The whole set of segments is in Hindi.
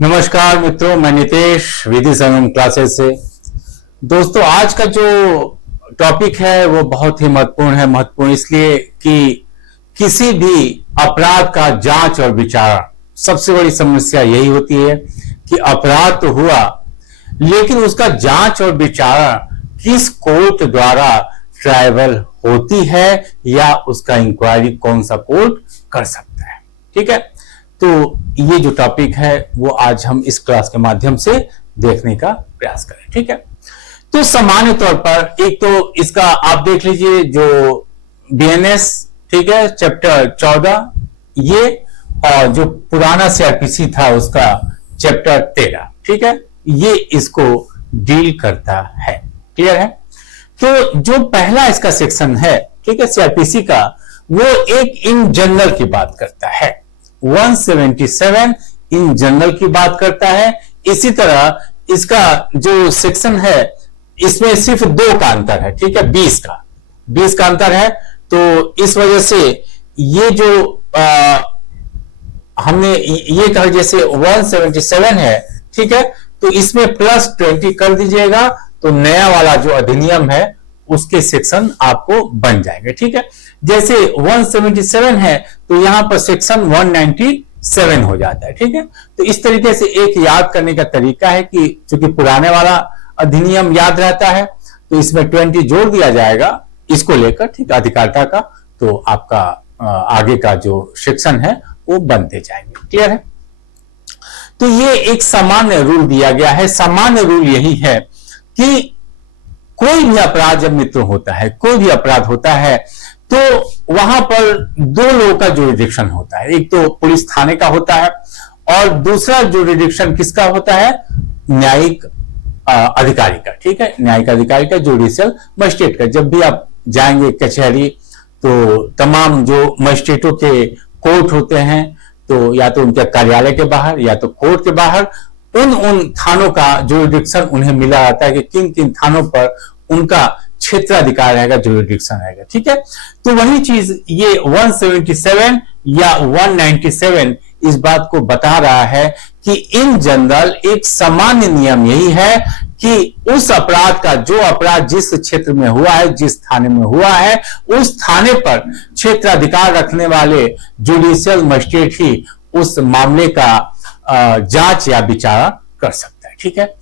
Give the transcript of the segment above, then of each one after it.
नमस्कार मित्रों, मैं नितेश विधि संगम क्लासेस से। दोस्तों, आज का जो टॉपिक है वो बहुत ही महत्वपूर्ण इसलिए कि किसी भी अपराध का जांच और विचारण, सबसे बड़ी समस्या यही होती है कि अपराध तो हुआ, लेकिन उसका जांच और विचारण किस कोर्ट द्वारा ट्रायबल होती है या उसका इंक्वायरी कौन सा कोर्ट कर सकता है। ठीक है, तो ये जो टॉपिक है वो आज हम इस क्लास के माध्यम से देखने का प्रयास करें। ठीक है, तो सामान्य तौर पर एक तो इसका आप देख लीजिए जो बीएनएस, ठीक है, चैप्टर 14 ये, और जो पुराना सीआरपीसी था उसका चैप्टर 13, ठीक है, ये इसको डील करता है। क्लियर है? तो जो पहला इसका सेक्शन है, ठीक है, सीआरपीसी का, वो एक इन जनरल की बात करता है। 177 इन जनरल की बात करता है। इसी तरह इसका जो सेक्शन है इसमें सिर्फ 2 का अंतर है, ठीक है, 20 का अंतर है। तो इस वजह से ये जो हमने ये कहा, जैसे 177 है, ठीक है, तो इसमें +20 कर दीजिएगा तो नया वाला जो अधिनियम है उसके सेक्शन आपको बन जाएंगे। ठीक है, जैसे 177 है तो यहां पर सेक्शन 197 हो जाता है। ठीक है, तो इस तरीके से एक याद करने का तरीका है कि चूंकि पुराने वाला अधिनियम याद रहता है तो इसमें 20 जोड़ दिया जाएगा इसको लेकर, ठीक है, अधिकारिता का, तो आपका आगे का जो सेक्शन है वो बनते जाएंगे। क्लियर है? तो ये एक सामान्य रूल दिया गया है। सामान्य रूल यही है कि कोई भी अपराध जब मित्र होता है, कोई भी अपराध होता है, तो वहां पर 2 लोगों का जुरिडिक्शन होता है। एक तो पुलिस थाने का होता है और दूसरा जुरिडिक्शन किसका होता है? न्यायिक अधिकारी का। ठीक है, न्यायिक अधिकारी का, जुडिशियल मजिस्ट्रेट का। जब भी आप जाएंगे कचहरी तो तमाम जो मजिस्ट्रेटों के कोर्ट होते हैं, तो या तो उनके कार्यालय के बाहर या तो कोर्ट के बाहर उन थानों का जुरिडिक्शन उन्हें मिला रहता है कि किन किन थानों पर उनका क्षेत्राधिकार रहेगा, जुरिडिक्शन रहेगा। ठीक है, तो वही चीज ये 177 या 197 इस बात को बता रहा है कि इन जनरल एक सामान्य नियम यही है कि उस अपराध का, जो अपराध जिस क्षेत्र में हुआ है, जिस थाने में हुआ है, उस थाने पर क्षेत्राधिकार रखने वाले जुडिशियल मजिस्ट्रेट ही उस मामले का जांच या विचारण कर सकता है। ठीक है,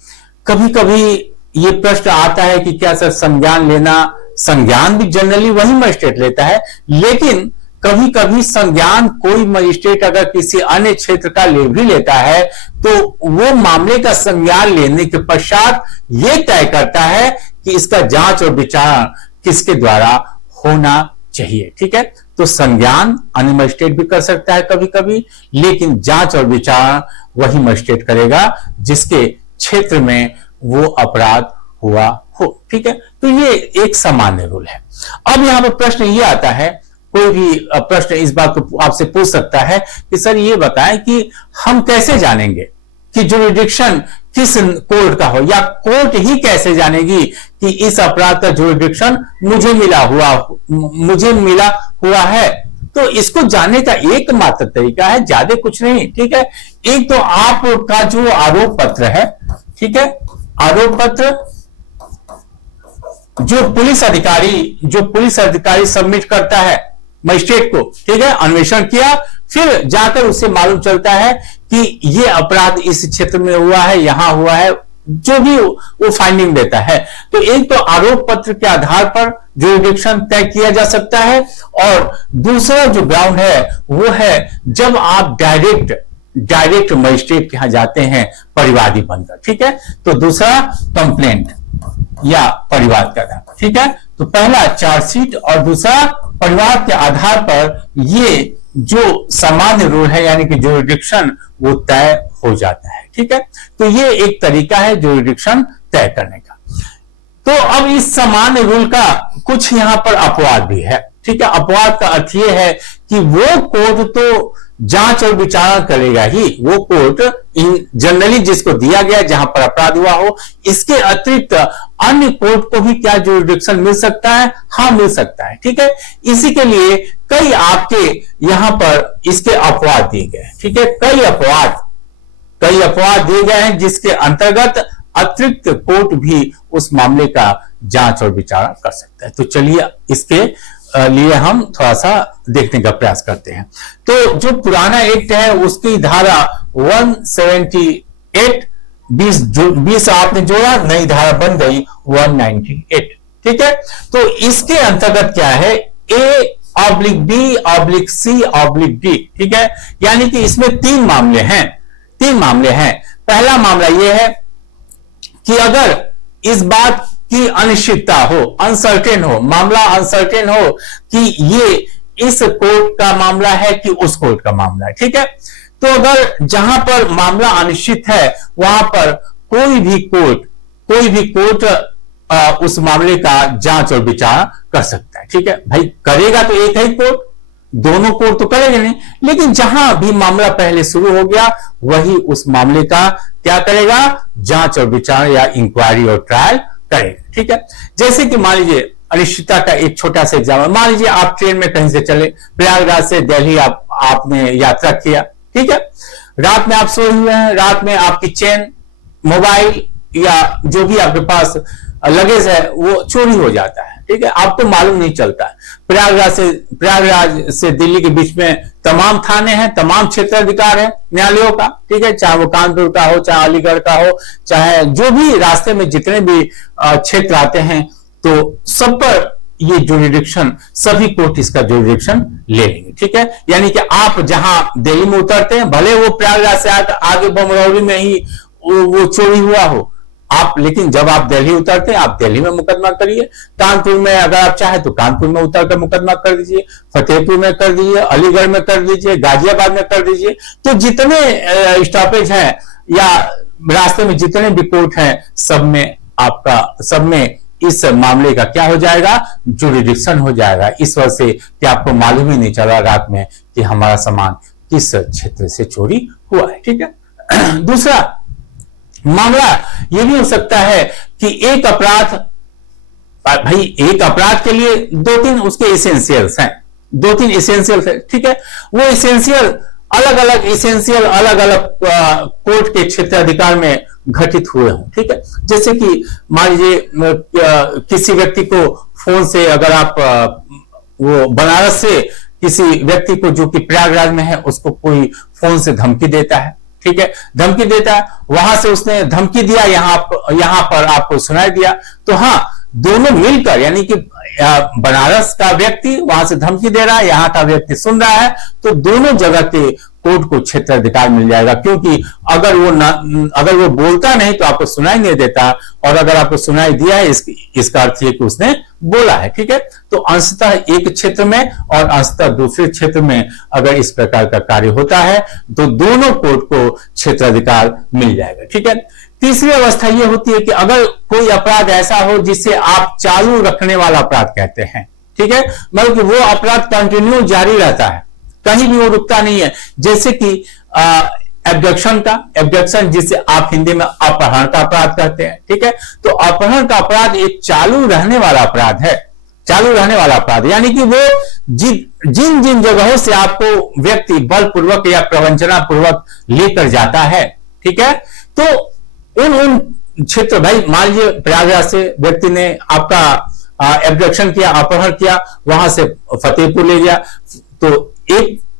कभी कभी ये प्रश्न आता है कि क्या सर संज्ञान लेना, संज्ञान भी जनरली वही मजिस्ट्रेट लेता है, लेकिन कभी कभी संज्ञान कोई मजिस्ट्रेट अगर किसी अन्य क्षेत्र का ले भी लेता है तो वो मामले का संज्ञान लेने के पश्चात ये तय करता है कि इसका जांच और विचारण किसके द्वारा होना चाहिए। ठीक है, तो संज्ञान अन्य मजिस्ट्रेट भी कर सकता है कभी कभी, लेकिन जांच और विचारण वही मजिस्ट्रेट करेगा जिसके क्षेत्र में वो अपराध हुआ हो। ठीक है, तो ये एक सामान्य रूल है। अब यहां पर प्रश्न ये आता है, कोई भी प्रश्न इस बात को आपसे पूछ सकता है कि सर ये बताएं कि हम कैसे जानेंगे कि जुरिडिक्शन किस कोर्ट का हो, या कोर्ट ही कैसे जानेगी कि इस अपराध का जुरिडिक्शन मुझे मिला हुआ है। तो इसको जानने का एकमात्र तरीका है, ज्यादा कुछ नहीं। ठीक है, एक तो आपका जो आरोप पत्र है, ठीक है, आरोप पत्र जो पुलिस अधिकारी सबमिट करता है मजिस्ट्रेट को, ठीक है, अन्वेषण किया, फिर जाकर उससे मालूम चलता है कि ये अपराध इस क्षेत्र में हुआ है, यहां हुआ है, जो भी वो फाइंडिंग देता है। तो एक तो आरोप पत्र के आधार पर जुरिडिक्शन तय किया जा सकता है, और दूसरा जो ग्राउंड है वो है जब आप डायरेक्ट मजिस्ट्रेट के यहां जाते हैं परिवादी बनकर। ठीक है, तो दूसरा कंप्लेंट या परिवाद का था। ठीक है, तो पहला चार्जशीट और दूसरा परिवाद के आधार पर ये जो सामान्य रूल है यानी कि जुरिडिक्शन वो तय हो जाता है। ठीक है, तो ये एक तरीका है जुरिडिक्शन तय करने का। तो अब इस सामान्य रूल का कुछ यहां पर अपवाद भी है। ठीक है, अपवाद का अर्थ यह है कि वो कोर्ट तो जांच और विचारण करेगा ही, वो कोर्ट जनरली जिसको दिया गया जहां पर अपराध हुआ हो, इसके अतिरिक्त अन्य कोर्ट को भी क्या जुरिडिक्शन मिल सकता है? हाँ, मिल सकता है। ठीक है, इसी के लिए कई आपके यहां पर इसके अपवाद दिए गए। ठीक है, कई अपवाद दिए गए हैं जिसके अंतर्गत अतिरिक्त कोर्ट भी उस मामले का जांच और विचार कर सकता है। तो चलिए इसके लिए हम थोड़ा सा देखने का प्रयास करते हैं। तो जो पुराना एक्ट है उसकी धारा 178 20 आपने जोड़ा, नई धारा बन गई 198। ठीक है, तो इसके अंतर्गत क्या है, A/B/C/D। ठीक है, यानी कि इसमें तीन मामले हैं। पहला मामला यह है कि अगर इस बात की अनिश्चितता हो, अनसर्टेन हो, मामला अनसर्टेन हो कि ये इस कोर्ट का मामला है कि उस कोर्ट का मामला है। ठीक है, तो अगर जहां पर मामला अनिश्चित है वहां पर कोई भी कोर्ट उस मामले का जांच और विचार कर सकता है। ठीक है भाई, करेगा तो एक ही कोर्ट, दोनों कोर्ट तो करेंगे नहीं, लेकिन जहां भी मामला पहले शुरू हो गया वही उस मामले का क्या करेगा, जांच और विचार या इंक्वायरी और ट्रायल करेगा। ठीक है, जैसे कि मान लीजिए अनिश्चितता का एक छोटा सा एग्जाम्पल, मान लीजिए आप ट्रेन में कहीं से चले, प्रयागराज से दिल्ली आपने यात्रा किया। ठीक है, रात में आप सोए हुए हैं, रात में आपकी चेन, मोबाइल या जो भी आपके पास लगेज है वो चोरी हो जाता है। ठीक है, आपको मालूम नहीं चलता है। प्रयागराज से दिल्ली के बीच में तमाम थाने हैं, तमाम क्षेत्राधिकार है न्यायालयों का। ठीक है, चाहे वो कानपुर का हो, चाहे अलीगढ़ का हो, चाहे जो भी रास्ते में जितने भी क्षेत्र आते हैं, तो सब पर ये जुरिडिक्शन, सभी कोर्ट इसका जुरिडिक्शन ले लेंगे। ठीक है, यानी कि आप जहां दिल्ली में उतरते हैं, भले वो प्रयागराज से आगे बमरौली में ही वो चोरी हुआ हो, आप, लेकिन जब आप दिल्ली उतरते हैं आप दिल्ली में मुकदमा करिए। कानपुर में अगर आप चाहे तो कानपुर में उतरकर मुकदमा कर दीजिए, फतेहपुर में कर दीजिए, अलीगढ़ में कर दीजिए, गाजियाबाद में कर दीजिए। तो जितने स्टॉपेज हैं या रास्ते में जितने भी कोर्ट हैं, सब में इस मामले का क्या हो जाएगा, जुरिडिक्शन हो जाएगा। इस वजह से कि आपको मालूम ही नहीं चला रात में कि हमारा सामान किस क्षेत्र से चोरी हुआ है। ठीक है, दूसरा मामला यह भी हो सकता है कि एक अपराध के लिए दो तीन उसके एसेंशियल्स हैं, ठीक है, वो एसेंशियल अलग अलग कोर्ट के क्षेत्राधिकार में घटित हुए हों। ठीक है, जैसे कि मान लीजिए किसी व्यक्ति को फोन से, अगर आप वो बनारस से किसी व्यक्ति को जो कि प्रयागराज में है उसको कोई फोन से धमकी देता है। ठीक है, धमकी देता है, वहां से उसने धमकी दिया, यहां पर आपको सुनाई दिया, तो हाँ, दोनों मिलकर, यानी कि बनारस का व्यक्ति वहां से धमकी दे रहा है, यहां का व्यक्ति सुन रहा है, तो दोनों जगह के कोर्ट को क्षेत्राधिकार मिल जाएगा। क्योंकि अगर वो बोलता नहीं तो आपको सुनाई नहीं देता, और अगर आपको सुनाई दिया है इसका अर्थ ये कि उसने बोला है। ठीक है, तो अंशतः एक क्षेत्र में और अंशतः दूसरे क्षेत्र में अगर इस प्रकार का कार्य होता है तो दोनों कोर्ट को क्षेत्राधिकार मिल जाएगा। ठीक है, तीसरी अवस्था यह होती है कि अगर कोई अपराध ऐसा हो जिसे आप चालू रखने वाला अपराध कहते हैं। ठीक है, मतलब कि वो अपराध कंटिन्यू जारी रहता है, कहीं भी वो रुकता नहीं है। जैसे कि एब्डक्शन जिसे आप हिंदी में अपहरण का अपराध कहते हैं। ठीक है, तो अपहरण का अपराध एक चालू रहने वाला अपराध है, यानी कि वो जिन जगहों से आपको व्यक्ति बलपूर्वक या प्रवंचना पूर्वक लेकर जाता है। ठीक है, तो उन क्षेत्र, भाई मान लीजिए प्रयागराज से व्यक्ति ने आपका एब्डक्शन किया, अपहरण किया, वहां से फतेहपुर ले गया, तो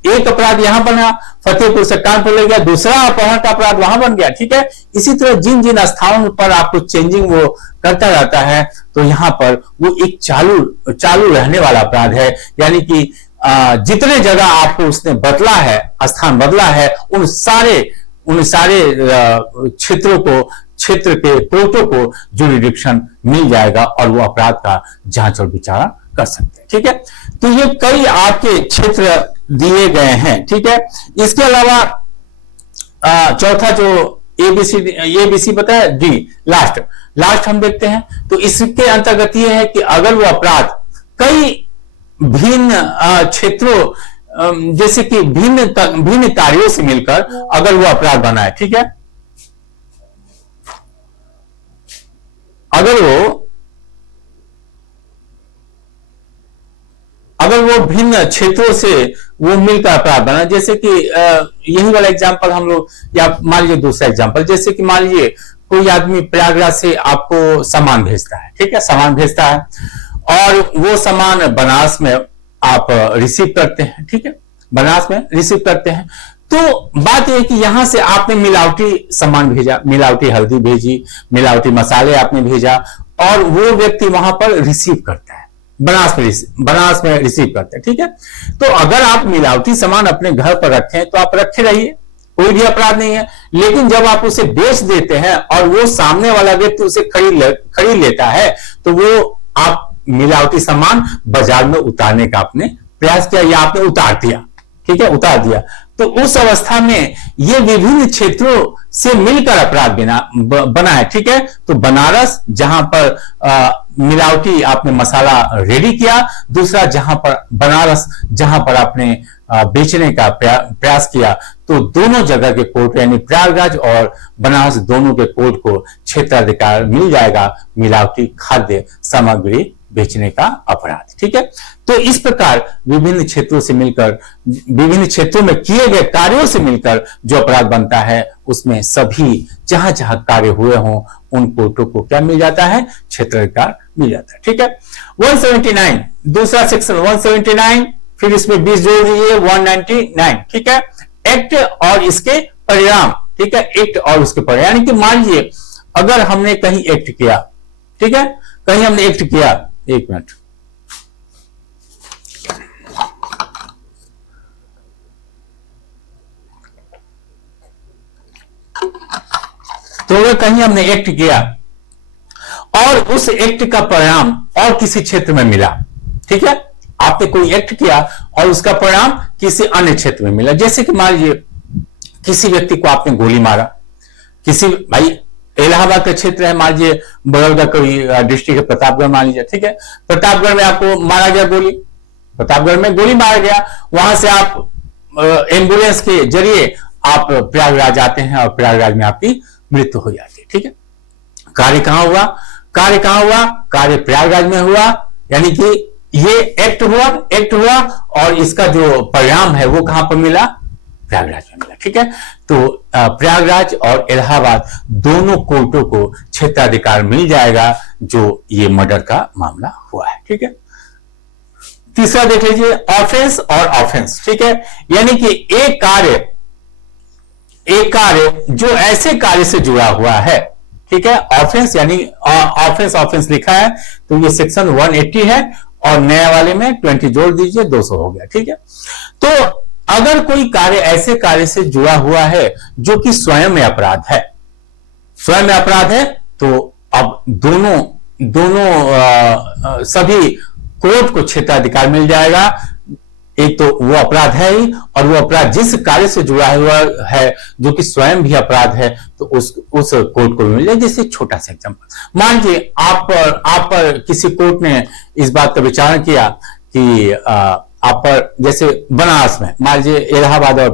एक अपराध यहां बना, फतेहपुर से कानपुर ले गया, दूसरा अपहरण का अपराध वहां बन गया। ठीक है, इसी तरह जिन स्थानों पर आपको चेंजिंग वो करता रहता है, तो यहां पर वो एक चालू रहने वाला अपराध है। यानी कि जितने जगह आपको उसने बदला है, स्थान बदला है, उन सारे क्षेत्र के कोर्टों को जुरिडिक्शन मिल जाएगा और वो अपराध का जांच और विचार कर सकते हैं। ठीक है, तो ये कई आपके क्षेत्र दिए गए हैं। ठीक है, इसके अलावा चौथा जो एबीसी पता है, डी लास्ट हम देखते हैं। तो इसके अंतर्गत ये है कि अगर वो अपराध कई भिन्न क्षेत्रों, जैसे कि भिन्न कार्यों से मिलकर अगर वो अपराध बना है। ठीक है, अगर वो भिन्न क्षेत्रों से वो मिलकर अपराध बना। जैसे कि यही वाला एग्जांपल हम लोग, या मान लीजिए दूसरा एग्जांपल, जैसे कि मान लीजिए कोई आदमी प्रयागराज से आपको सामान भेजता है, ठीक है, सामान भेजता है और वो सामान बनारस में आप रिसीव करते हैं, ठीक है, बनारस में रिसीव करते हैं। तो बात यह है कि यहां से आपने मिलावटी सामान भेजा, मिलावटी हल्दी भेजी, मिलावटी मसाले आपने भेजा, और वो व्यक्ति वहां पर रिसीव करता है, बनारस में रिसीव करते हैं, ठीक है। तो अगर आप मिलावटी सामान अपने घर पर रखें तो आप रखे रहिए, कोई भी अपराध नहीं है। लेकिन जब आप उसे बेच देते हैं और वो सामने वाला व्यक्ति उसे खरीद लेता है, तो वो आप मिलावटी सामान बाजार में उतारने का आपने प्रयास किया या आपने उतार दिया, ठीक है, उतार दिया। तो उस अवस्था में ये विभिन्न क्षेत्रों से मिलकर अपराध बना है, ठीक है। तो बनारस जहां पर मिलावटी आपने मसाला रेडी किया, दूसरा जहां पर बनारस जहां पर आपने बेचने का प्रयास किया, तो दोनों जगह के कोर्ट यानी प्रयागराज और बनारस दोनों के कोर्ट को क्षेत्राधिकार मिल जाएगा मिलावटी खाद्य सामग्री बेचने का अपराध, ठीक है। तो इस प्रकार विभिन्न क्षेत्रों से मिलकर, विभिन्न क्षेत्रों में किए गए कार्यों से मिलकर जो अपराध बनता है, उसमें सभी जहां जहां कार्य हुए हों उन कोर्टों को क्या मिल जाता है, क्षेत्राधिकार मिल जाता है, ठीक है। 179 दूसरा सेक्शन 179, फिर इसमें 20 जोड़ दीजिए 199, ठीक है। एक्ट और इसके परिणाम, ठीक है, एक्ट और उसके परिणाम, यानी कि मान लीजिए अगर हमने कहीं एक्ट किया, ठीक है, कहीं हमने एक्ट किया, एक मिनट, तो अगर कहीं हमने एक्ट किया और उस एक्ट का परिणाम और किसी क्षेत्र में मिला, ठीक है, आपने कोई एक्ट किया और उसका परिणाम किसी अन्य क्षेत्र में मिला। जैसे कि मान लीजिए किसी व्यक्ति को आपने गोली मारा, किसी, भाई इलाहाबाद का क्षेत्र है, मान लीजिए बगल का कोई डिस्ट्रिक्ट है प्रतापगढ़ मान लीजिए, ठीक है, प्रतापगढ़ में आपको मारा गया गोली, प्रतापगढ़ में गोली मारा गया, वहां से आप एम्बुलेंस के जरिए आप प्रयागराज आते हैं और प्रयागराज में आपकी मृत्यु हो जाती है, ठीक है। कार्य कहां हुआ, कार्य कहां हुआ, कार्य प्रयागराज में हुआ, यानी कि ये एक्ट हुआ और इसका जो परिणाम है वो कहां पर मिला, प्रयागराज में मिला, ठीक है। तो प्रयागराज और इलाहाबाद दोनों कोर्टों को क्षेत्राधिकार मिल जाएगा जो ये मर्डर का मामला हुआ है, ठीक है। तीसरा देख लीजिए, ऑफेंस और ऑफेंस, ठीक है, यानी कि एक कार्य जो ऐसे कार्य से जुड़ा हुआ है, ठीक है, ऑफेंस यानी ऑफेंस लिखा है, तो ये सेक्शन 180 है और नया वाले में 20 जोड़ दीजिए 200 हो गया, ठीक है। तो अगर कोई कार्य ऐसे कार्य से जुड़ा हुआ है जो कि स्वयं में अपराध है, स्वयं में अपराध है, तो अब दोनों सभी कोर्ट को क्षेत्राधिकार मिल जाएगा। एक तो वो अपराध है ही, और वो अपराध जिस कार्य से जुड़ा हुआ है जो कि स्वयं भी अपराध है, तो उस कोर्ट को मिल जाए। जैसे छोटा सा एग्जांपल, मान लीजिए आप पर किसी कोर्ट ने इस बात का विचार किया कि आप पर, जैसे बनारस में मान लीजिए इलाहाबाद और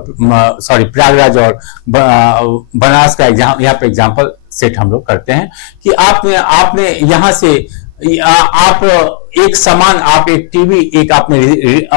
प्रयागराज और बनारस का यहाँ पे एग्जांपल सेट हम लोग करते हैं कि आपने यहां से आप एक सामान, आप एक टीवी एक आपने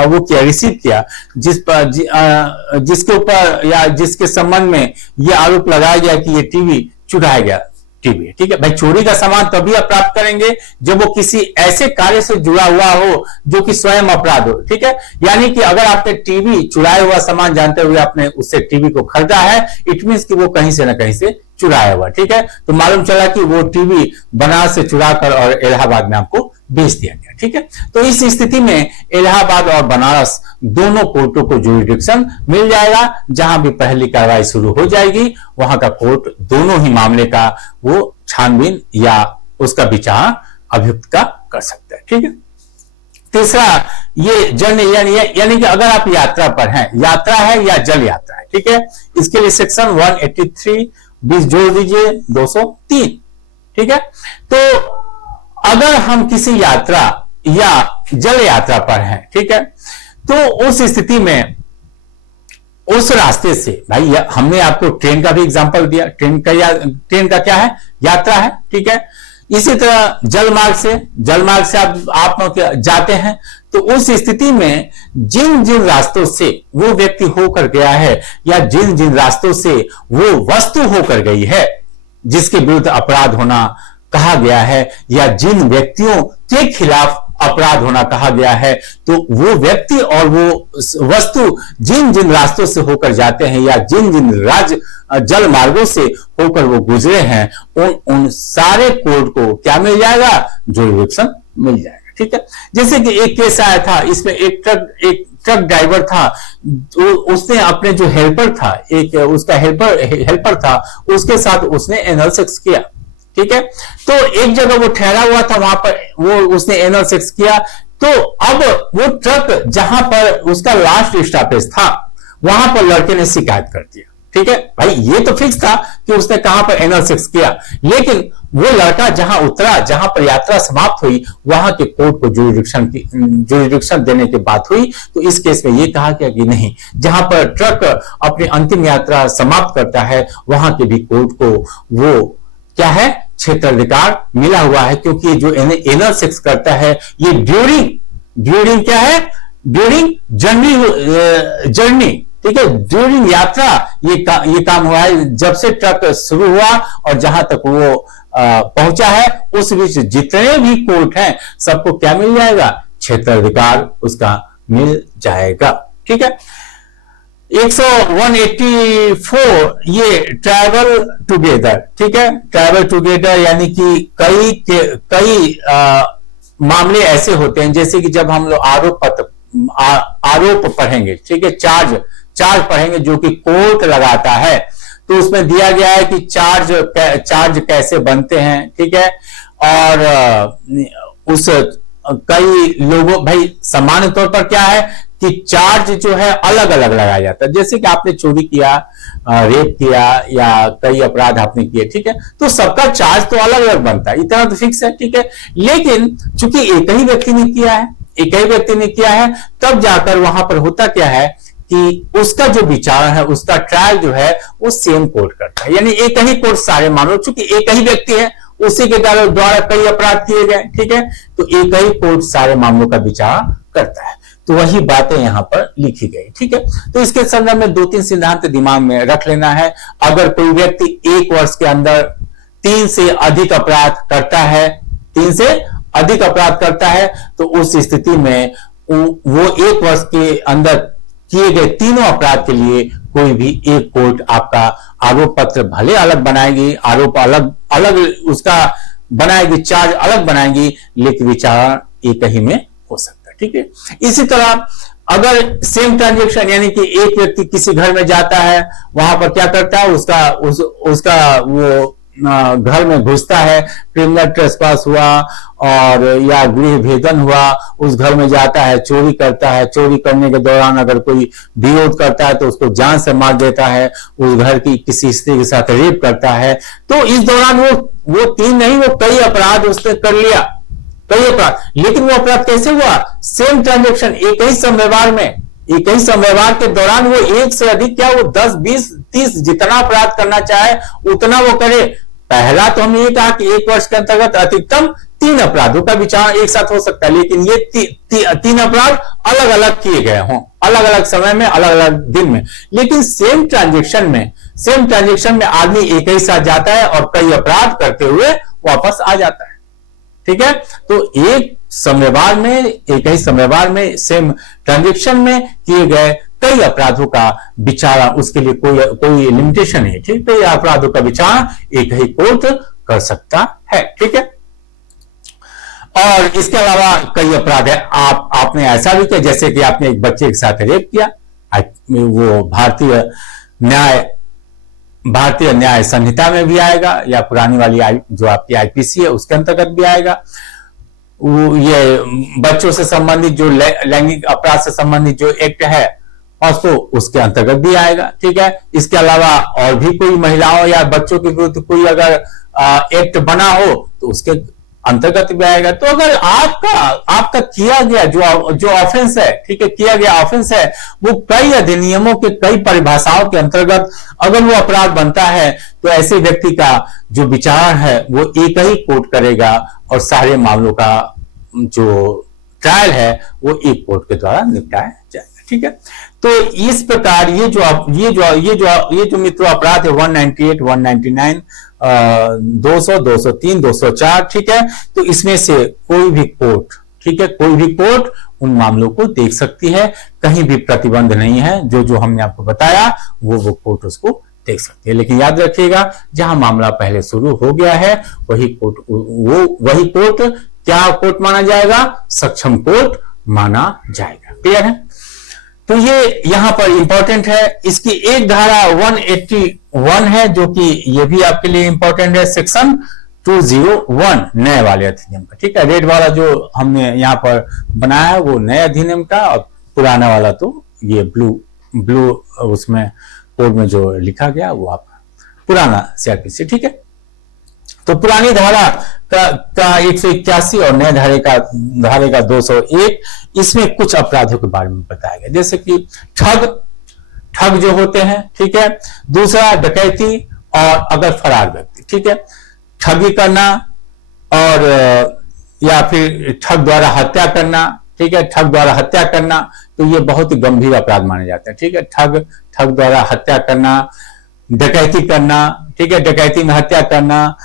वो किया, रिसीव किया, जिसके ऊपर या जिसके संबंध में ये आरोप लगाया गया कि ये टीवी चुराया गया टीवी, ठीक है। भाई चोरी का सामान तभी आप प्राप्त करेंगे जब वो किसी ऐसे कार्य से जुड़ा हुआ हो जो कि स्वयं अपराध हो, ठीक है। यानी कि अगर आपने टीवी चुराया हुआ सामान जानते हुए आपने उससे टीवी को खरीदा है, इट मींस कि वो कहीं से ना कहीं से चुराया हुआ, ठीक है। तो मालूम चला कि वो टीवी बनारस से चुराकर और इलाहाबाद में आपको बेच दिया गया, ठीक है। तो इस स्थिति में इलाहाबाद और बनारस दोनों कोर्टों को जुरिडिक्शन मिल जाएगा। जहां भी पहली कार्रवाई शुरू हो जाएगी वहां का कोर्ट दोनों ही मामले का वो छानबीन या उसका विचार अभियुक्त का कर सकता है, ठीक है। तीसरा, ये यानी कि अगर आप यात्रा पर हैं, यात्रा है या जल यात्रा है, ठीक है, इसके लिए सेक्शन 183 20 जोड़ दीजिए 203, ठीक है। तो अगर हम किसी यात्रा या जल यात्रा पर हैं, ठीक है, तो उस स्थिति में उस रास्ते से, भाई हमने आपको ट्रेन का भी एग्जांपल दिया, ट्रेन का क्या है, यात्रा है, ठीक है। इसी तरह जलमार्ग से आप जाते हैं, तो उस स्थिति में जिन जिन रास्तों से वो व्यक्ति होकर गया है या जिन जिन रास्तों से वो वस्तु होकर गई है जिसके विरुद्ध अपराध होना कहा गया है या जिन व्यक्तियों के खिलाफ अपराध होना कहा गया है, तो वो व्यक्ति और वो वस्तु जिन जिन रास्तों से होकर जाते हैं या जिन जिन जल मार्गों से होकर वो गुजरे हैं, उन सारे कोड को क्या मिल जाएगा, जुरिडिक्शन मिल जाएगा। ठीक है, जैसे कि एक केस आया था, इसमें एक ट्रक ड्राइवर था, उसने अपने जो हेल्पर था, एक उसका हेल्पर था, उसके साथ उसने एनल सेक्स किया। ठीक है, तो एक जगह वो ठहरा हुआ था, वहां पर वो उसने एनल सेक्स किया, तो अब वो ट्रक जहां पर उसका लास्ट स्टॉपेज था वहां पर लड़के ने शिकायत कर दिया। ठीक है भाई, ये तो फिक्स था कि उसने कहां पर एनल सेक्स किया, लेकिन वो लड़का जहां उतरा, जहां पर यात्रा समाप्त हुई, वहां के कोर्ट को जुरिडिक्शन देने की बात हुई। तो इस केस में ये कहा गया कि नहीं, जहां पर ट्रक अपनी अंतिम यात्रा समाप्त करता है वहां के भी कोर्ट को वो क्या है, क्षेत्राधिकार मिला हुआ है, क्योंकि जो एनल सेक्स करता है ये ड्यूरिंग क्या है, ड्यूरिंग जर्नी। ठीक है, ड्यूरिंग यात्रा ये काम हुआ है, जब से ट्रक शुरू हुआ और जहां तक वो पहुंचा है, उस बीच जितने भी कोर्ट हैं सबको क्या मिल जाएगा, क्षेत्राधिकार उसका मिल जाएगा। ठीक है, 184 ये ट्रैवल टुगेदर। ठीक है, ट्रैवल टुगेदर यानी कि कई मामले ऐसे होते हैं, जैसे कि जब हम लोग आरोप पढ़ेंगे, ठीक है, चार्ज पढ़ेंगे जो कि कोर्ट लगाता है, तो उसमें दिया गया है कि चार्ज कैसे बनते हैं। ठीक है, और उस कई लोगों, भाई सामान्य तौर पर क्या है कि चार्ज जो है अलग अलग लगाया जाता है, जैसे कि आपने चोरी किया, रेप किया या कई अपराध आपने किए। ठीक है, तो सबका चार्ज तो अलग अलग बनता है, इतना तो फिक्स है। ठीक है, लेकिन चूंकि एक ही व्यक्ति ने किया है, तब जाकर वहां पर होता क्या है कि उसका जो विचार है, उसका ट्रायल जो है वो सेम कोर्ट करता है, यानी एक ही कोर्ट सारे मामलों, चूंकि एक ही व्यक्ति है, उसी के द्वारा कई अपराध किए गए। ठीक है, तो एक ही कोर्ट सारे मामलों का विचार करता है, तो वही बातें यहां पर लिखी गई। ठीक है, तो इसके संदर्भ में 2-3 सिद्धांत दिमाग में रख लेना है। अगर कोई व्यक्ति 1 वर्ष के अंदर 3 से अधिक अपराध करता है, तो उस स्थिति में वो 1 वर्ष के अंदर किए गए तीनों अपराध के लिए कोई भी एक कोर्ट आपका आरोप पत्र भले अलग बनाएगी, आरोप अलग उसका बनाएगी, चार्ज अलग बनाएगी, लेकिन विचार एक ही में हो सकता है। ठीक है, इसी तरह अगर सेम ट्रांजैक्शन, यानी कि एक व्यक्ति किसी घर में जाता है, वहां पर क्या करता है, उसका वो घर में घुसता है, क्रिमिनल ट्रेसपास हुआ और या गृह भेदन हुआ, उस घर में जाता है, चोरी करता है, चोरी करने के दौरान अगर कोई विरोध करता है तो उसको जान से मार देता है, उस घर की किसी स्त्री के साथ रेप करता है, तो इस दौरान वो 3 नहीं, वो कई अपराध उसने कर लिया, कई अपराध। लेकिन वो अपराध कैसे हुआ, सेम ट्रांजेक्शन, एक ही समव्यवहार के दौरान वो एक से अधिक क्या, वो 10, 20, 30 जितना अपराध करना चाहे उतना वो करे। पहला तो हमने ये कहा कि 1 वर्ष के अंतर्गत अधिकतम 3 अपराधों का विचार एक साथ हो सकता है, लेकिन ये 3 अपराध अलग अलग किए गए हों, अलग अलग समय में, अलग अलग दिन में। लेकिन सेम ट्रांजेक्शन में आदमी एक ही साथ जाता है और कई अपराध करते हुए वापस आ जाता है। ठीक है, तो एक ही समयवार में सेम ट्रांजेक्शन में किए गए कई अपराधों का विचार, उसके लिए कोई लिमिटेशन है। ठीक है, अपराधों का विचार एक ही कोर्ट कर सकता है। ठीक है, और इसके अलावा कई अपराध है, आपने ऐसा भी किया, जैसे कि आपने एक बच्चे के साथ रेप किया, वो भारतीय न्याय संहिता में भी आएगा, या पुरानी वाली जो आपकी आईपीसी है उसके अंतर्गत भी आएगा। ये बच्चों से संबंधित जो लैंगिक अपराध से संबंधित जो एक्ट है तो उसके अंतर्गत भी आएगा। ठीक है, इसके अलावा और भी कोई महिलाओं या बच्चों के विरुद्ध कोई अगर एक्ट बना हो तो अंतर्गत भी आएगा। तो अगर आपका किया गया जो ऑफेंस है, ठीक है, किया गया ऑफेंस है वो कई अधिनियमों के कई परिभाषाओं के अंतर्गत अगर वो अपराध बनता है, तो ऐसे व्यक्ति का जो विचार है वो एक ही कोर्ट करेगा और सारे मामलों का जो ट्रायल है वो एक कोर्ट के द्वारा निपटाया जाएगा। ठीक है, तो इस प्रकार ये जो मित्रों अपराध है 198, 199, 200, 203, 204, ठीक है, तो इसमें से कोई भी कोर्ट, ठीक है, कोई भी कोर्ट उन मामलों को देख सकती है, कहीं भी प्रतिबंध नहीं है। जो हमने आपको बताया वो कोर्ट उसको देख सकती है। लेकिन याद रखिएगा, जहां मामला पहले शुरू हो गया है वही कोर्ट क्या कोर्ट माना जाएगा? सक्षम कोर्ट माना जाएगा। क्लियर है? तो ये यहां पर इंपॉर्टेंट है। इसकी एक धारा 181 है जो कि ये भी आपके लिए इंपॉर्टेंट है, सेक्शन 201 नए वाले अधिनियम का। ठीक है, रेड वाला जो हमने यहां पर बनाया है वो नए अधिनियम का, और पुराना वाला तो ये ब्लू उसमें कोड में जो लिखा गया वो आप पुराना सीआरपीसी। ठीक है, तो पुरानी धारा का 181 और नए धारे का 201, इसमें कुछ अपराधों के बारे में बताया गया, जैसे कि ठग जो होते हैं, ठीक है, दूसरा डकैती, और अगर फरार व्यक्ति, ठीक है, ठगी करना और या फिर ठग द्वारा हत्या करना, ठीक है, ठग द्वारा हत्या करना, तो ये बहुत ही गंभीर अपराध माने जाते हैं। ठीक है, ठग द्वारा हत्या करना, डकैती करना, ठीक है, डकैती में हत्या करना,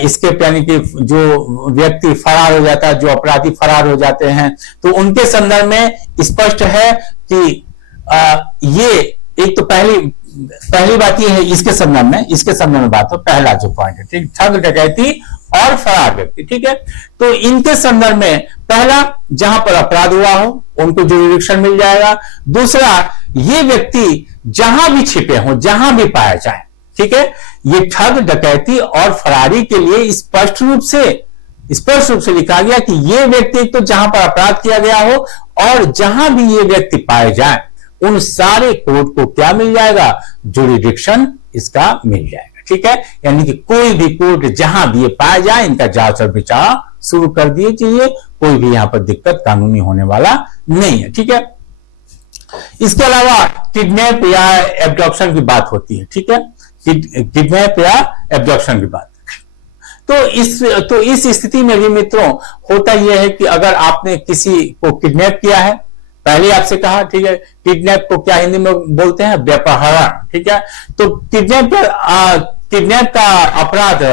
इसके यानी कि जो व्यक्ति फरार हो जाता है, जो अपराधी फरार हो जाते हैं, तो उनके संदर्भ में स्पष्ट है कि ये एक तो पहली बात ये है इसके संदर्भ में बात हो, पहला जो पॉइंट है, ठीक, ठग, डकैती और फरार व्यक्ति। ठीक है, तो इनके संदर्भ में पहला, जहां पर अपराध हुआ हो उनको जुरिडिक्शन मिल जाएगा। दूसरा, ये व्यक्ति जहां भी छिपे हो, जहां भी पाया जाए, ठीक है, ये ठग, डकैती और फरारी के लिए स्पष्ट रूप से लिखा गया कि ये व्यक्ति तो जहां पर अपराध किया गया हो और जहां भी ये व्यक्ति पाए जाए, उन सारे कोर्ट को क्या मिल जाएगा? जुरिडिक्शन इसका मिल जाएगा। ठीक है, यानी कि कोई भी कोर्ट जहां भी ये पाया जाए, इनका जांच और विचार शुरू कर दिए चाहिए, कोई भी यहां पर दिक्कत कानूनी होने वाला नहीं है। ठीक है, इसके अलावा किडनैप या एब्डक्शन की बात होती है। ठीक है, किडनैप या एब्डक्शन की बात। तो इस स्थिति में भी मित्रों होता यह है कि अगर आपने किसी को किडनैप किया है, पहले आपसे कहा, ठीक है, किडनैप को क्या हिंदी में बोलते हैं? व्यपहरण। ठीक है, तो किडनैप का अपराध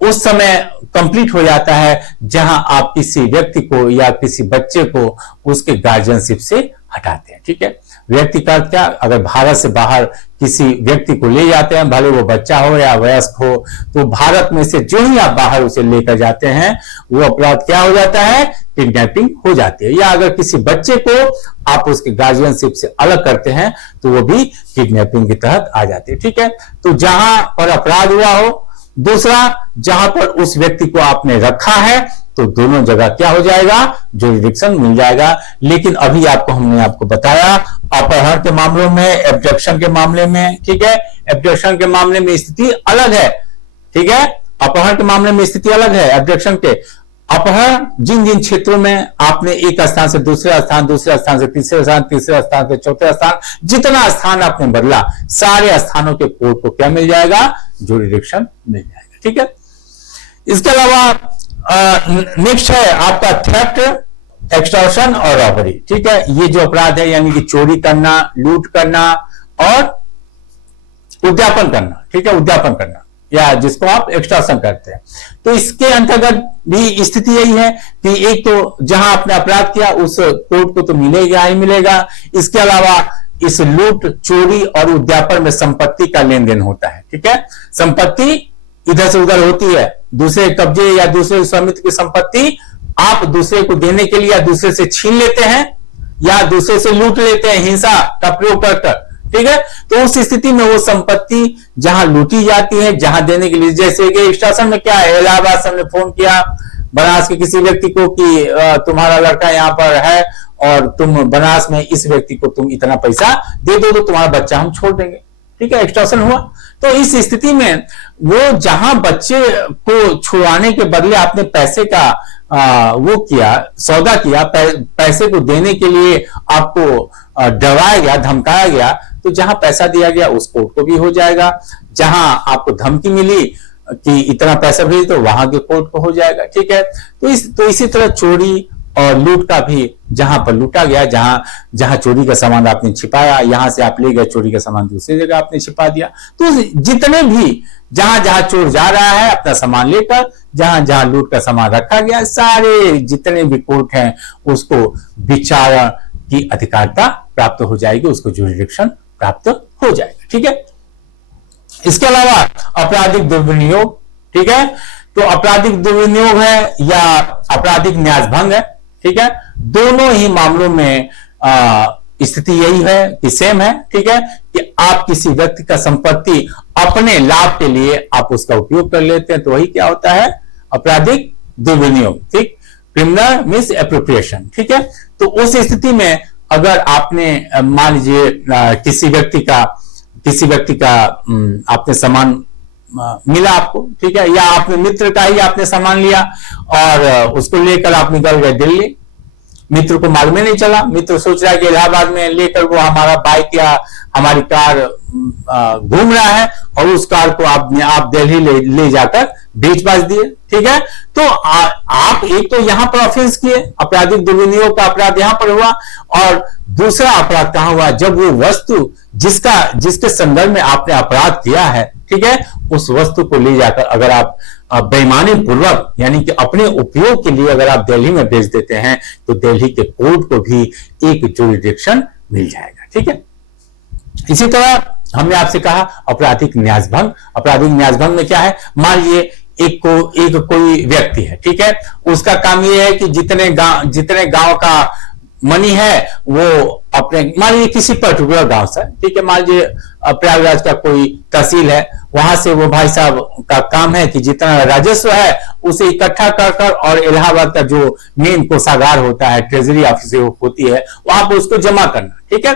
उस समय कंप्लीट हो जाता है जहां आप किसी व्यक्ति को या किसी बच्चे को उसके गार्जियनशिप से हटाते हैं। ठीक है, व्यक्ति का क्या, अगर भारत से बाहर किसी व्यक्ति को ले जाते हैं, भले वो बच्चा हो या वयस्क हो, तो भारत में से जो ही आप बाहर उसे लेकर जाते हैं वो अपराध क्या हो जाता है? किडनैपिंग हो जाती है। या अगर किसी बच्चे को आप उसके गार्जियनशिप से अलग करते हैं तो वो भी किडनैपिंग के तहत आ जाती है। ठीक है, तो जहां पर अपराध हुआ हो, दूसरा जहां पर उस व्यक्ति को आपने रखा है, तो दोनों जगह क्या हो जाएगा? जुरिडिक्शन मिल जाएगा। लेकिन अभी हमने आपको बताया अपहरण के मामलों में, एब्डक्शन के मामले में, ठीक है, एब्डक्शन के मामले में स्थिति अलग है। ठीक है, अपहरण के मामले में स्थिति अलग है। एब्डक्शन के अपहरण जिन क्षेत्रों में आपने एक स्थान से दूसरे स्थान, दूसरे स्थान से तीसरे स्थान, तीसरे स्थान से चौथे स्थान, जितना स्थान आपने बदला, सारे स्थानों के कोर्ट को क्या मिल जाएगा? जुरिडिक्शन मिल जाएगा। ठीक है, इसके अलावा नेक्स्ट है आपका थेफ्ट, एक्सटॉर्शन और रॉबरी। ठीक है, ये जो अपराध है यानी कि चोरी करना, लूट करना और उद्यापन करना। ठीक है, उद्यापन करना या जिसको आप एक्सटॉर्शन करते हैं, तो इसके अंतर्गत भी स्थिति यही है कि एक तो जहां आपने अपराध किया उस कोर्ट को तो मिलेगा ही मिलेगा। इसके अलावा इस लूट, चोरी और उद्यापन में संपत्ति का लेन देन होता है। ठीक है, संपत्ति इधर से उधर होती है, दूसरे कब्जे या दूसरे स्वामित्व की संपत्ति आप दूसरे को देने के लिए या दूसरे से छीन लेते हैं या दूसरे से लूट लेते हैं, हिंसा का प्रयोग कर। ठीक है, तो उस स्थिति में वो संपत्ति जहां लूटी जाती है, जहां देने के लिए, जैसे कि एक्सटॉर्शन में क्या है, इलाहाबाद से हमने फोन किया बनारस के किसी व्यक्ति को कि तुम्हारा लड़का यहां पर है और तुम बनारस में इस व्यक्ति को तुम इतना पैसा दे दो तो तुम्हारा बच्चा हम छोड़ देंगे। ठीक है, एक्सटॉर्शन हुआ। तो इस स्थिति में वो जहां बच्चे को छुड़ाने के बदले आपने पैसे का वो किया, सौदा किया, पैसे को देने के लिए आपको डराया गया, धमकाया गया, तो जहां पैसा दिया गया उस कोर्ट को भी हो जाएगा, जहां आपको धमकी मिली कि इतना पैसा भेज दो वहां के कोर्ट को हो जाएगा। ठीक है, तो इसी तरह चोरी और लूट का भी, जहां पर लूटा गया, जहां चोरी का सामान आपने छिपाया, यहां से आप ले गए चोरी का सामान दूसरी जगह आपने छिपा दिया, तो जितने भी जहां जहां चोर जा रहा है अपना सामान लेकर, जहां जहां लूट का सामान रखा गया, सारे जितने भी कोर्ट हैं उसको विचारण की अधिकारता प्राप्त हो जाएगी, उसको जुरिडिक्शन प्राप्त हो जाएगा। ठीक है, इसके अलावा आपराधिक दुर्विनियोग, ठीक है, तो आपराधिक दुर्विनियोग है या आपराधिक न्यासभंग है। ठीक है, दोनों ही मामलों में स्थिति यही है कि सेम है। ठीक है, कि आप किसी व्यक्ति का संपत्ति अपने लाभ के लिए आप उसका उपयोग कर लेते हैं, तो वही क्या होता है, आपराधिक दुर्विनियोग। ठीक, क्रिमिनल मिस एप्रोप्रिएशन। ठीक है, तो उस स्थिति में अगर आपने मान लीजिए किसी व्यक्ति का आपने सामान मिला आपको, ठीक है, या आपने मित्र का ही आपने सामान लिया और उसको लेकर आप निकल गए दिल्ली, मित्र को मालूम ही नहीं चला, मित्र सोच रहा है कि इलाहाबाद में लेकर वो हमारा बाइक या हमारी कार घूम रहा है और उस कार को आप दिल्ली ले जाकर बेच बाच दिए। ठीक है, तो आप एक तो यहां पर ऑफेंस किए, आपराधिक दुर्विनियोग का अपराध यहां पर हुआ, और दूसरा अपराध कहां हुआ, जब वो वस्तु जिसके संदर्भ में आपने अपराध किया है, ठीक है, उस वस्तु को ले जाकर अगर आप बेईमानी पूर्वक यानी कि अपने उपयोग के लिए अगर आप दिल्ली में भेज देते हैं, तो दिल्ली के कोर्ट को भी एक जुरिडिक्शन मिल जाएगा। ठीक है, इसी तरह हमने आपसे कहा आपराधिक न्यासभंग। आपराधिक न्यासभंग में क्या है, मान लीजिए एक कोई व्यक्ति है, ठीक है, उसका काम यह है कि जितने गांव का मनी है वो अपने, मान लीजिए किसी पर्टिकुलर गांव से, ठीक है, मान लीजिए प्रयागराज का कोई तहसील है, वहां से वो भाई साहब का काम है कि जितना राजस्व है उसे इकट्ठा कर और इलाहाबाद का जो मेन कोषागार होता है, ट्रेजरी ऑफिस होती है, वहां पर उसको जमा करना। ठीक है,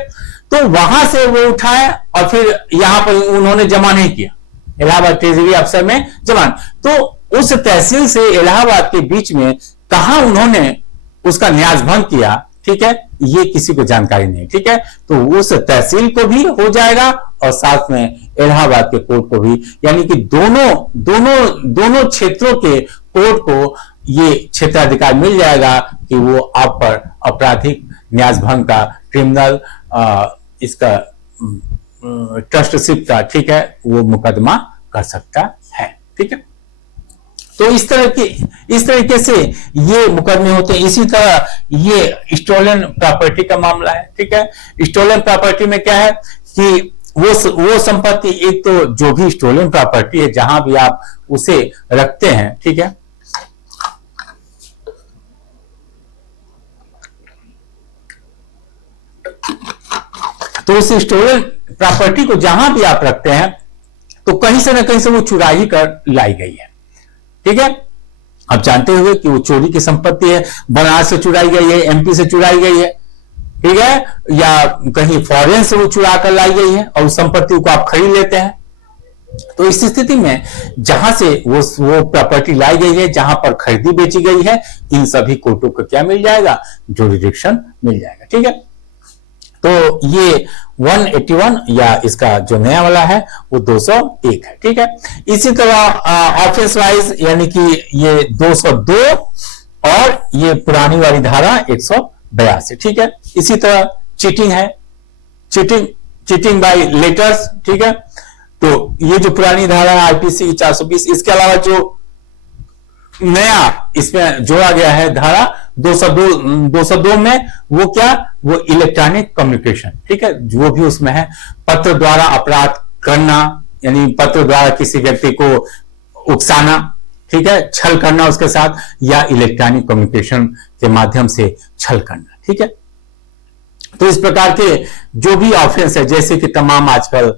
तो वहां से वो उठाए और फिर यहां पर उन्होंने जमा नहीं किया, इलाहाबाद ट्रेजरी अफसर में जमा, तो उस तहसील से इलाहाबाद के बीच में कहां उन्होंने उसका न्यासभंग किया, ठीक है, ये किसी को जानकारी नहीं। ठीक है, तो उस तहसील को भी हो जाएगा और साथ में इलाहाबाद के कोर्ट को भी, यानी कि दोनों क्षेत्रों के कोर्ट को ये क्षेत्राधिकार मिल जाएगा कि वो आप पर आपराधिक न्यासभंग का, क्रिमिनल इसका ट्रस्टशिप का, ठीक है, वो मुकदमा कर सकता है। ठीक है, तो इस तरीके से ये मुकदमे होते हैं। इसी तरह ये स्टोलन प्रॉपर्टी का मामला है। ठीक है, स्टोलन प्रॉपर्टी में क्या है कि वो संपत्ति, एक तो जो भी स्टोलन प्रॉपर्टी है जहां भी आप उसे रखते हैं, ठीक है, तो उस स्टोलन प्रॉपर्टी को जहां भी आप रखते हैं तो कहीं से ना कहीं से वो चुरा ही कर लाई गई है। ठीक है, आप जानते हुए कि वो चोरी की संपत्ति है, बनारस से चुराई गई है, एमपी से चुराई गई है, ठीक है, या कहीं फॉरेन से वो चुरा कर लाई गई है और उस संपत्ति को आप खरीद लेते हैं। तो इस स्थिति में जहां से वो प्रॉपर्टी लाई गई है, जहां पर खरीदी बेची गई है, इन सभी कोर्टों को क्या मिल जाएगा, जुरिडिक्शन मिल जाएगा। ठीक है, तो ये 181 या इसका जो नया वाला है वो 201 है। ठीक है, इसी तरह ऑफेंस वाइज यानी कि ये 202 और ये पुरानी वाली धारा 182। ठीक है, इसी तरह चीटिंग है, चीटिंग बाय लेटर्स। ठीक है, तो ये जो पुरानी धारा है आईपीसी 420, इसके अलावा जो नया इसमें जोड़ा गया है धारा 202 में, वो क्या, वो इलेक्ट्रॉनिक कम्युनिकेशन। ठीक है, जो भी उसमें है, पत्र द्वारा अपराध करना, यानी पत्र द्वारा किसी व्यक्ति को उकसाना, ठीक है, छल करना उसके साथ, या इलेक्ट्रॉनिक कम्युनिकेशन के माध्यम से छल करना। ठीक है, तो इस प्रकार के जो भी ऑफेंस है, जैसे कि तमाम आजकल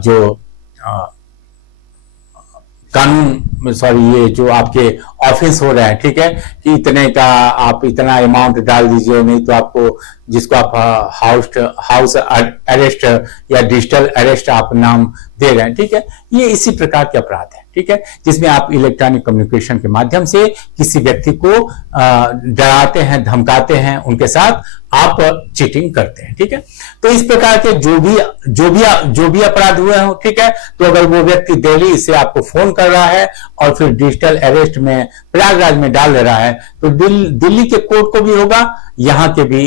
जो कानून, सॉरी, ये जो आपके ऑफेंस हो रहा है, ठीक है, कि इतने का आप इतना अमाउंट डाल दीजिए, नहीं तो आपको, जिसको आप हाउस अरेस्ट या डिजिटल अरेस्ट आप नाम दे रहे हैं, ठीक है, ये इसी प्रकार के अपराध है, ठीक है, जिसमें आप इलेक्ट्रॉनिक कम्युनिकेशन के माध्यम से किसी व्यक्ति को डराते हैं, धमकाते हैं, उनके साथ आप चीटिंग करते हैं, ठीक है। तो इस प्रकार के जो भी अपराध हुए हो, ठीक है, तो अगर वो व्यक्ति दिल्ली से आपको फोन कर रहा है और फिर डिजिटल अरेस्ट में प्रयागराज में डाल दे रहा है, तो दिल्ली के कोर्ट को भी होगा, यहाँ के भी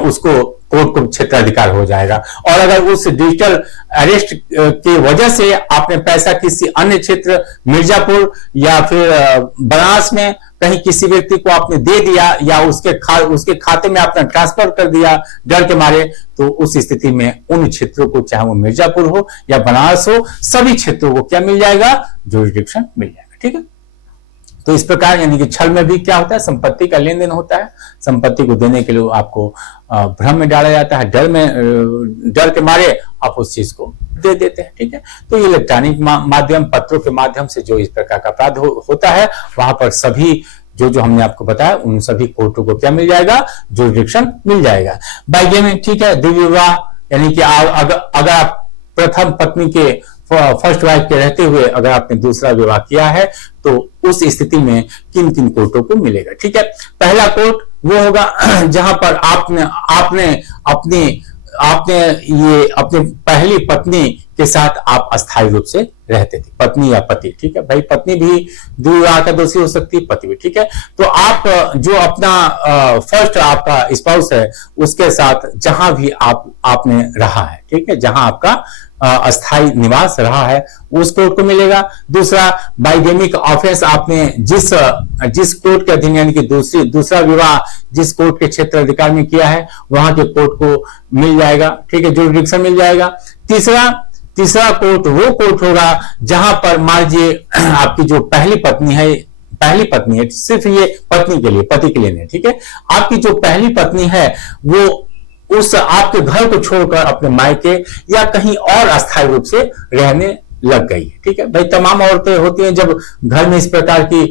उसको कोर्ट को क्षेत्राधिकार हो जाएगा। और अगर उस डिजिटल अरेस्ट की वजह से आपने पैसा किसी अन्य क्षेत्र, मिर्जापुर या फिर बनारस में कहीं किसी व्यक्ति को आपने दे दिया या उसके खाते में आपने ट्रांसफर कर दिया डर के मारे, तो उस स्थिति में उन क्षेत्रों को, चाहे वो मिर्जापुर हो या बनारस हो, सभी क्षेत्रों को क्या मिल जाएगा, जुरिडिक्शन मिल जाएगा, ठीक है। तो इस प्रकार यानी कि छल में भी क्या होता है, संपत्ति का लेन देन होता है, संपत्ति को देने के लिए आपको भ्रम में डाला जाता है, डर के मारे आप उस चीज को दे देते हैं, ठीक है। तो इलेक्ट्रॉनिक माध्यम, पत्रों के माध्यम से जो इस प्रकार का अपराध होता है, वहां पर सभी जो हमने आपको बताया, उन सभी कोर्टों को क्या मिल जाएगा, जुरिडिक्शन मिल जाएगा। बाइगेमी, ठीक है, द्विविवाह विवाह, यानी कि अगर आप प्रथम पत्नी के फर्स्ट वाइफ के रहते हुए अगर आपने दूसरा विवाह किया है, तो उस स्थिति में किन किन कोर्टों को मिलेगा, ठीक है। पहला कोर्ट वो होगा जहां पर आपने ये अपने पहली पत्नी के साथ आप अस्थायी रूप से रहते थे, पत्नी या पति, ठीक है। भाई पत्नी भी द्विविवाह का दोषी हो सकती है, पति भी, ठीक है। तो आप जो अपना फर्स्ट आपका स्पाउस है, उसके साथ जहां भी आपने रहा है, ठीक है, जहां आपका अस्थायी निवास रहा है, उस कोर्ट को मिलेगा। दूसरा, बाइगेमिक ऑफेंस आपने जिस कोर्ट के अधीन, यानी कि दूसरा विवाह जिस कोर्ट के क्षेत्र अधिकार में किया है, वहां के कोर्ट को मिल जाएगा, ठीक है, जुरिडिक्शन मिल जाएगा। तीसरा कोर्ट वो कोर्ट होगा जहां पर मान लीजिए आपकी जो पहली पत्नी है, सिर्फ ये पत्नी के लिए, पति के लिए नहीं, ठीक है, आपकी जो पहली पत्नी है वो उस आपके घर को छोड़कर अपने मायके या कहीं और अस्थायी रूप से रहने लग गई है, ठीक है। भाई तमाम औरतें होती हैं, जब घर में इस प्रकार की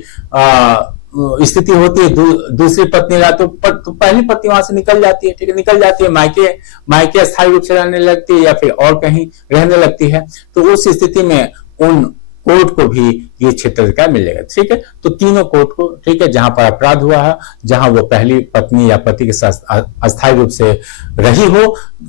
स्थिति होती है, दूसरी पत्नी का, तो पहली पत्नी वहां से निकल जाती है, ठीक है, निकल जाती है, मायके अस्थायी रूप से रहने लगती है या फिर और कहीं रहने लगती है, तो उस स्थिति में उन कोर्ट को भी ये क्षेत्राधिकार मिल जाएगा, ठीक है। तो तीनों कोर्ट को, ठीक है, जहां पर अपराध हुआ है, जहां वो पहली पत्नी या पति के साथ अस्थायी रूप से रही हो,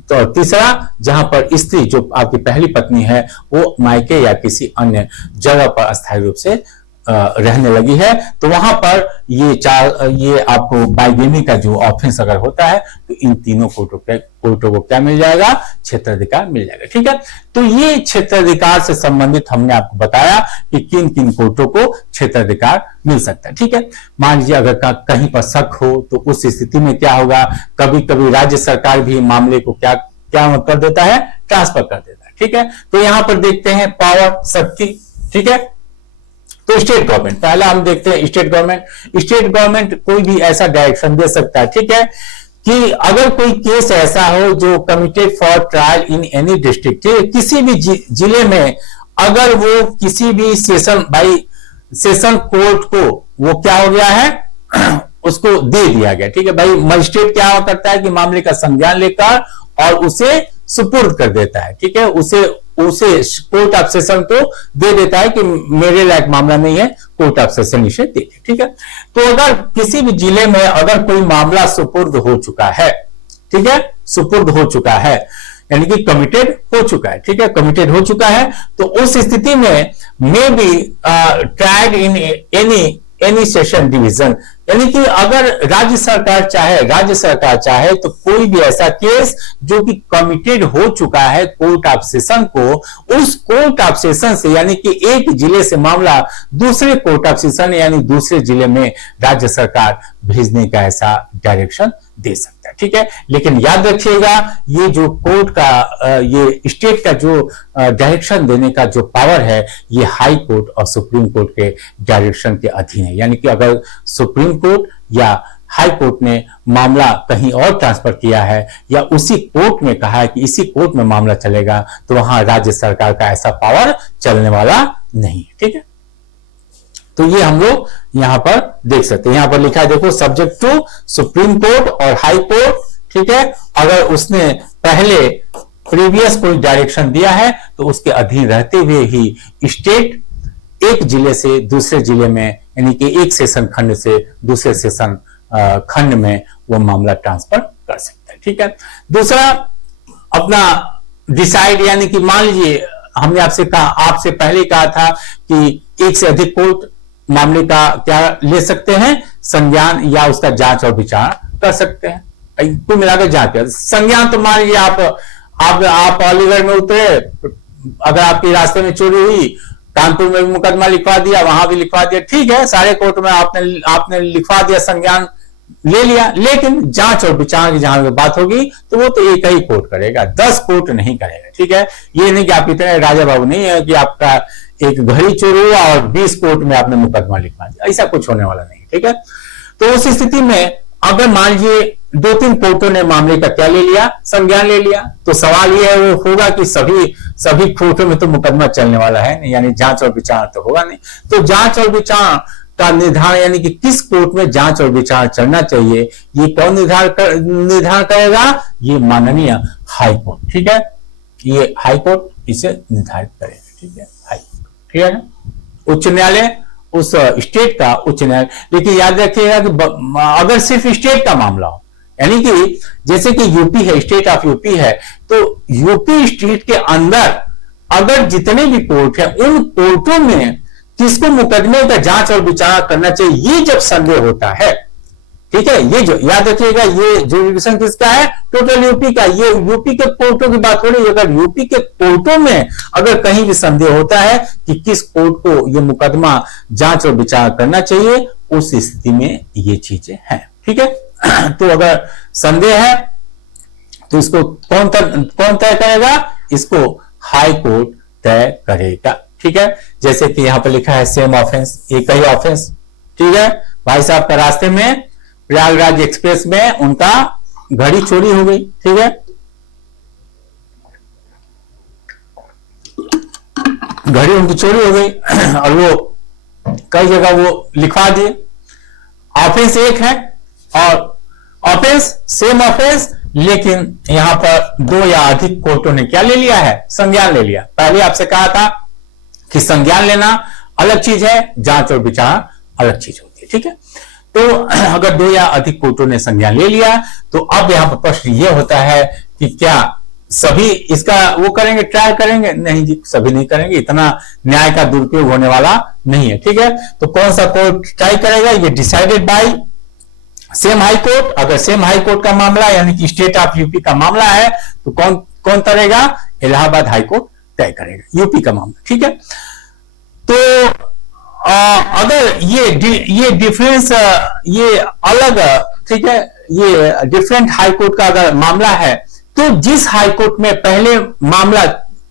तो तीसरा जहां पर स्त्री जो आपकी पहली पत्नी है वो मायके या किसी अन्य जगह पर अस्थायी रूप से रहने लगी है, तो वहां पर ये आपको बाइगेमी का जो ऑफेंस अगर होता है, तो इन तीनों कोर्टों को क्या मिल जाएगा, क्षेत्राधिकार मिल जाएगा, ठीक है। तो ये क्षेत्राधिकार से संबंधित हमने आपको बताया कि किन किन कोर्टों को क्षेत्राधिकार मिल सकता है, ठीक है। मान लीजिए अगर कहीं पर शक हो, तो उस स्थिति में क्या होगा, कभी कभी राज्य सरकार भी मामले को क्या कर देता है, ट्रांसफर कर देता है, ठीक है। तो यहां पर देखते हैं पावर, शक्ति, ठीक है। तो स्टेट गवर्नमेंट, पहला हम देखते हैं स्टेट गवर्नमेंट कोई भी ऐसा डायरेक्शन दे सकता है, ठीक है, कि अगर कोई केस ऐसा हो जो committed for trial in any district, किसी भी जिले में अगर वो किसी भी सेशन कोर्ट को वो क्या हो गया है उसको दे दिया गया, ठीक है। भाई मजिस्ट्रेट क्या करता है कि मामले का संज्ञान लेकर और उसे सुपुर्द कर देता है, ठीक है, उसे कोर्ट ऑफ सेशन को दे देता है कि मेरे लायक मामला नहीं है, कोर्ट ऑफ सेशन इसे दे, ठीक है। तो अगर किसी भी जिले में अगर कोई मामला सुपुर्द हो चुका है, ठीक है, सुपुर्द हो चुका है यानी कि कमिटेड हो चुका है, ठीक है, कमिटेड हो चुका है, तो उस स्थिति में may be tried in any session division, यानी कि अगर राज्य सरकार चाहे तो कोई भी ऐसा केस जो कि कमिटेड हो चुका है कोर्ट ऑफ सेशन को, उस कोर्ट ऑफ सेशन से यानी कि एक जिले से मामला दूसरे कोर्ट ऑफ सेशन यानी दूसरे जिले में राज्य सरकार भेजने का ऐसा डायरेक्शन दे सकता है, ठीक है। लेकिन याद रखिएगा ये जो कोर्ट का ये स्टेट का जो डायरेक्शन देने का जो पावर है, ये हाई कोर्ट और सुप्रीम कोर्ट के डायरेक्शन के अधीन है, यानी कि अगर सुप्रीम कोर्ट या हाई कोर्ट ने मामला कहीं और ट्रांसफर किया है या उसी कोर्ट में कहा है कि इसी कोर्ट में मामला चलेगा, तो वहां राज्य सरकार का ऐसा पावर चलने वाला नहीं है, ठीक है। तो ये हम लोग यहां पर देख सकते हैं, यहां पर लिखा है देखो, सब्जेक्ट टू सुप्रीम कोर्ट और हाई कोर्ट, ठीक है। अगर उसने पहले प्रीवियस कोई डायरेक्शन दिया है तो उसके अधीन रहते हुए ही स्टेट एक जिले से दूसरे जिले में, यानी कि एक सेशन खंड से दूसरे सेशन खंड में वो मामला ट्रांसफर कर सकता है, ठीक है। दूसरा अपना डिसाइड, यानी कि मान लीजिए हमने आपसे पहले कहा था कि एक से अधिक कोर्ट मामले का क्या ले सकते हैं, संज्ञान या उसका जांच और विचार कर सकते हैं। कुल मिलाकर जांच कर, संज्ञान तो मान लीजिए आप अलीगढ़ में उतरे, अगर आपके रास्ते में चोरी हुई, कानपुर में भी मुकदमा लिखवा दिया, वहां भी लिखवा दिया, ठीक है, सारे कोर्ट में आपने लिखवा दिया, संज्ञान ले लिया, लेकिन जांच और विचार की जहां बात होगी तो वो तो एक ही कोर्ट करेगा, 10 कोर्ट नहीं करेगा, ठीक है। ये नहीं कि आप इतने राजा बाबू नहीं है कि आपका एक घड़ी चोरी हुआ और 20 कोर्ट में आपने मुकदमा लिखवा दिया, ऐसा कुछ होने वाला नहीं, ठीक है। तो उस स्थिति में अगर मान लीजिए 2-3 कोर्टों ने मामले का क्या ले लिया, संज्ञान ले लिया, तो सवाल यह होगा कि सभी कोर्टों में तो मुकदमा चलने वाला है नहीं, यानी जांच और विचार तो होगा नहीं। तो जांच और विचार का निर्धारण, यानी कि किस कोर्ट में जांच और विचार चलना चाहिए, ये कौन निर्धारण करेगा, ये माननीय हाई कोर्ट, ठीक है। ये हाई कोर्ट इसे निर्धारित करेगा, ठीक है, हाई कोर्ट, ठीक है ना। उच्च न्यायालय उस स्टेट का उच्च न्यायालय, लेकिन याद रखिएगा कि अगर सिर्फ स्टेट का मामला हो, यानी कि जैसे कि यूपी है, स्टेट ऑफ यूपी है, तो यूपी स्टेट के अंदर अगर जितने भी कोर्ट है उन कोर्टों में किसको मुकदमे का जांच और विचार करना चाहिए, ये जब संदेह होता है, ठीक है, ये जो याद रखिएगा, ये जुरिडिक्शन किसका है, टोटल यूपी का, ये यूपी के कोर्टों की बात हो रही है। अगर यूपी के कोर्टों में अगर कहीं भी संदेह होता है कि किस कोर्ट को ये मुकदमा जांच और विचार करना चाहिए, उस स्थिति में ये चीजें हैं, ठीक है। तो अगर संदेह है तो इसको कौन तय करेगा, इसको हाई कोर्ट तय करेगा, ठीक है। जैसे कि यहां पर लिखा है सेम ऑफेंस, एक ही ऑफेंस, ठीक है। भाई साहब का रास्ते में प्रयागराज एक्सप्रेस में उनका घड़ी चोरी हो गई, ठीक है, घड़ी उनकी चोरी हो गई और वो कई जगह वो लिखवा दिए, ऑफेंस एक है और ऑफेंस सेम ऑफेंस, लेकिन यहां पर 2 या अधिक कोर्टों ने क्या ले लिया है, संज्ञान ले लिया। पहले आपसे कहा था कि संज्ञान लेना अलग चीज है, जांच और विचार अलग चीज होती है, ठीक है। तो अगर 2 या अधिक कोर्टों ने संज्ञान ले लिया तो अब यहां पर प्रश्न यह होता है कि क्या सभी इसका वो करेंगे, ट्रायल करेंगे, नहीं जी, सभी नहीं करेंगे, इतना न्याय का दुरुपयोग होने वाला नहीं है, ठीक है। तो कौन सा कोर्ट ट्राई करेगा, ये decided by same high court. अगर सेम हाई कोर्ट का मामला यानी कि स्टेट ऑफ यूपी का मामला है तो कौन तरेगा, इलाहाबाद हाई कोर्ट तय करेगा यूपी का मामला, ठीक है। तो अगर ये डिफरेंस, ये अलग, ठीक है, ये डिफरेंट हाई कोर्ट का अगर मामला है तो जिस हाई कोर्ट में पहले मामला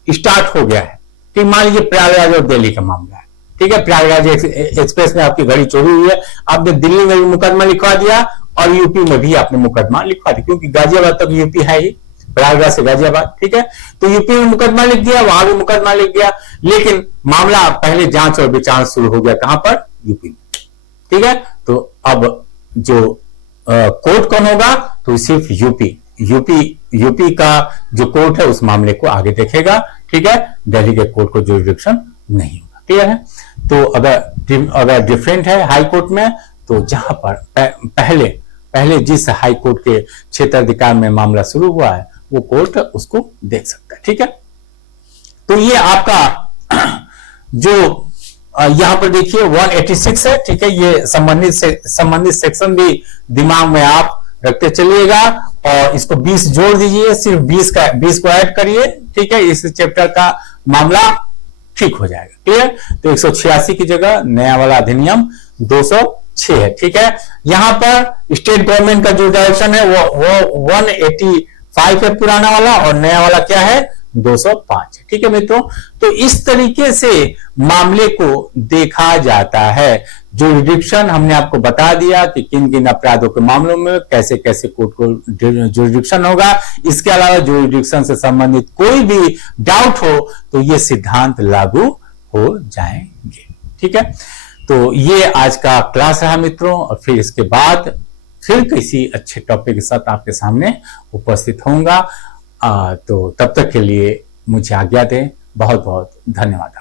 स्टार्ट हो गया है, कि मान लीजिए प्रयागराज और दिल्ली का मामला है, ठीक है, प्रयागराज एक्सप्रेस में आपकी घड़ी चोरी हुई है, आपने दिल्ली में भी मुकदमा लिखवा दिया और यूपी में भी आपने मुकदमा लिखवा दिया, क्योंकि गाजियाबाद तक यूपी है ही, प्रयागराज से गाजियाबाद, ठीक है। तो यूपी में मुकदमा लिख दिया, वहां भी मुकदमा लिख दिया, लेकिन मामला पहले जांच और विचार शुरू हो गया कहां पर, यूपी में, ठीक है। तो अब जो कोर्ट कौन होगा, तो सिर्फ यूपी का जो कोर्ट है उस मामले को आगे देखेगा, ठीक है, दिल्ली के कोर्ट को जुरिडिक्शन नहीं होगा, क्लियर है। तो अगर डिफरेंट है हाई कोर्ट में, तो जहां पर पहले जिस हाई कोर्ट के क्षेत्राधिकार में मामला शुरू हुआ है वो कोर्ट उसको देख सकता है, ठीक है। तो ये आपका जो यहां पर देखिए 186 है, ठीक है, ये संबंधित सेक्शन भी दिमाग में आप रखते चलिएगा और इसको 20 जोड़ दीजिए, सिर्फ 20 को ऐड करिए, ठीक है, इस चैप्टर का मामला ठीक हो जाएगा, क्लियर। तो 186 की जगह नया वाला अधिनियम 206 है, ठीक है। यहां पर स्टेट गवर्नमेंट का जो डायरेक्शन है वो 185 है पुराना वाला, और नया वाला क्या है 205 है, ठीक है मित्रों। तो इस तरीके से मामले को देखा जाता है। जुरिडिक्शन हमने आपको बता दिया कि किन किन अपराधों के मामलों में कैसे कैसे कोर्ट को जुरिडिक्शन होगा। इसके अलावा जुरिडिक्शन से संबंधित कोई भी डाउट हो तो ये सिद्धांत लागू हो जाएंगे, ठीक है। तो ये आज का क्लास रहा मित्रों, और फिर इसके बाद फिर किसी अच्छे टॉपिक के साथ आपके सामने उपस्थित होऊंगा। तो तब तक के लिए मुझे आज्ञा दें। बहुत बहुत धन्यवाद।